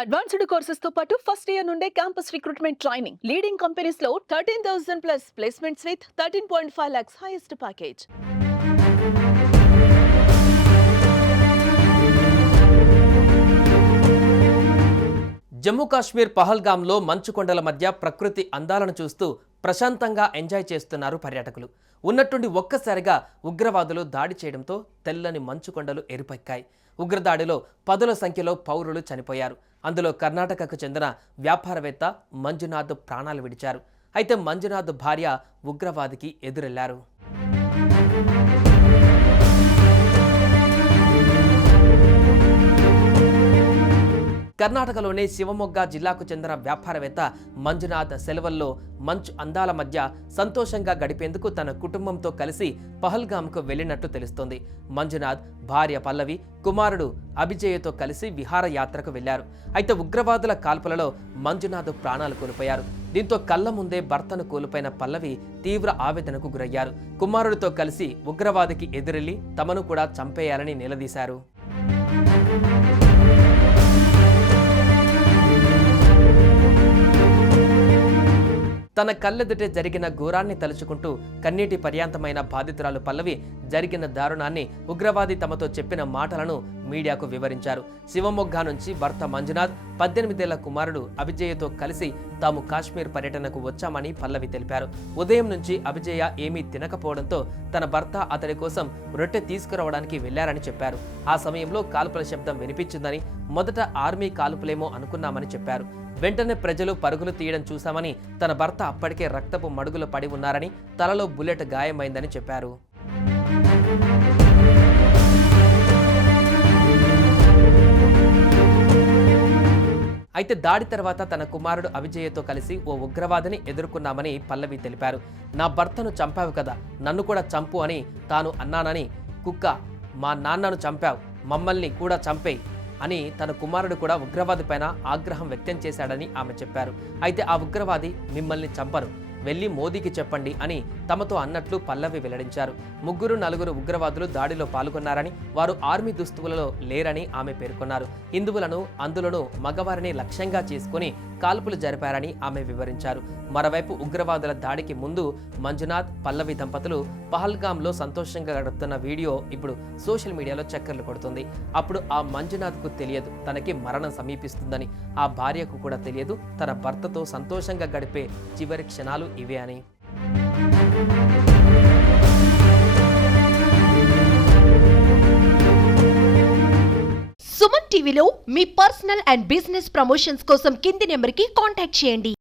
Advanced courses తో పాటు first year నుండే campus recruitment training leading companies లో 13,000 plus placements with 13.5 lakhs highest package. Jammu Kashmir పహల్గామ్లో మంచుకొండల మధ్య ప్రకృతి అందాలను చూస్తూ ప్రశాంతంగా ఎంజాయ్ చేస్తున్నారు పర్యాటకులు. ఉన్నట్టుండి ఒక్కసారిగా ఉగ్రవాదులు దాడి చేయడంతో తెల్లని మంచుకొండలు ఎరుపెక్కాయి. ఉగ్రదాడిలో పదుల సంఖ్యలో పౌరులు చనిపోయారు. అందులో కర్ణాటకకు చెందిన వ్యాపారవేత్త మంజునాథ్ ప్రాణాలు విడిచారు. అయితే మంజునాథ్ భార్య ఉగ్రవాదికి ఎదురెళ్లారు. కర్ణాటకలోని శివమొగ్గ జిల్లాకు చెందిన వ్యాపారవేత్త మంజునాథ్ సెలవుల్లో మంచు అందాల మధ్య సంతోషంగా గడిపేందుకు తన కుటుంబంతో కలిసి పహల్గామ్కు వెళ్లినట్టు తెలుస్తోంది. మంజునాథ్ భార్య పల్లవి, కుమారుడు అభిజయ్తో కలిసి విహారయాత్రకు వెళ్లారు. అయితే ఉగ్రవాదుల కాల్పులలో మంజునాథ్ ప్రాణాలు కోల్పోయారు. దీంతో కళ్ల ముందే భర్తను కోల్పోయిన పల్లవి తీవ్ర ఆవేదనకు గురయ్యారు. కుమారుడితో కలిసి ఉగ్రవాదికి ఎదురెళ్లి తమను కూడా చంపేయాలని నిలదీశారు. తన కళ్ళెదుటే జరిగిన ఘోరాన్ని తలుచుకుంటూ కన్నీటి పర్యాంతమైన బాధితురాలు పల్లవి జరిగిన దారుణాన్ని, ఉగ్రవాది తమతో చెప్పిన మాటలను మీడియాకు వివరించారు. శివమొగ్గ నుంచి భర్త మంజునాథ్ 18 ఏళ్ల కుమారుడు అభిజయ్తో కలిసి తాము కాశ్మీర్ పర్యటనకు వచ్చామని పల్లవి తెలిపారు. ఉదయం నుంచి అభిజయ ఏమీ తినకపోవడంతో తన భర్త అతడి కోసం రొట్టె తీసుకురావడానికి వెళ్లారని చెప్పారు. ఆ సమయంలో కాల్పుల శబ్దం వినిపించిందని, మొదట ఆర్మీ కాల్పులేమో అనుకున్నామని చెప్పారు. వెంటనే ప్రజలు పరుగులు తీయడం చూశామని, తన భర్త అప్పటికే రక్తపు మడుగులు పడి ఉన్నారని, తలలో బుల్లెట్ గాయమైందని చెప్పారు. అయితే దాడి తర్వాత తన కుమారుడు అభిజయ్తో కలిసి ఓ ఉగ్రవాదిని ఎదుర్కొన్నామని పల్లవి తెలిపారు. నా భర్తను చంపావు కదా, నన్ను కూడా చంపు అని తాను అన్నానని, కుక్క మా నాన్నను చంపావు, మమ్మల్ని కూడా చంపేయి అని తన కుమారుడు కూడా ఉగ్రవాది పైన ఆగ్రహం వ్యక్తం చేశాడని ఆమె చెప్పారు. అయితే ఆ ఉగ్రవాది మిమ్మల్ని చంపరు, వెళ్లి మోదీకి చెప్పండి అని తమతో అన్నట్లు పల్లవి వెల్లడించారు. 3-4 ఉగ్రవాదులు దాడిలో పాల్గొన్నారని, వారు ఆర్మీ దుస్తువులలో లేరని ఆమె పేర్కొన్నారు. హిందువులను, అందులోనూ మగవారిని లక్ష్యంగా చేసుకుని కాల్పులు జరిపారని ఆమె వివరించారు. మరోవైపు ఉగ్రవాదుల దాడికి ముందు మంజునాథ్, పల్లవి దంపతులు పహల్గామ్లో సంతోషంగా గడుపుతున్న వీడియో ఇప్పుడు సోషల్ మీడియాలో చక్కర్లు కొడుతుంది. అప్పుడు ఆ మంజునాథ్కు తెలియదు తనకి మరణం సమీపిస్తుందని, ఆ భార్యకు కూడా తెలియదు తన భర్తతో సంతోషంగా గడిపే చివరి క్షణాలు ఇవే అని. సుమన్ టీవీలో మీ పర్సనల్ అండ్ బిజినెస్ ప్రమోషన్స్ కోసం కింది నెంబర్కి కాంటాక్ట్ చేయండి.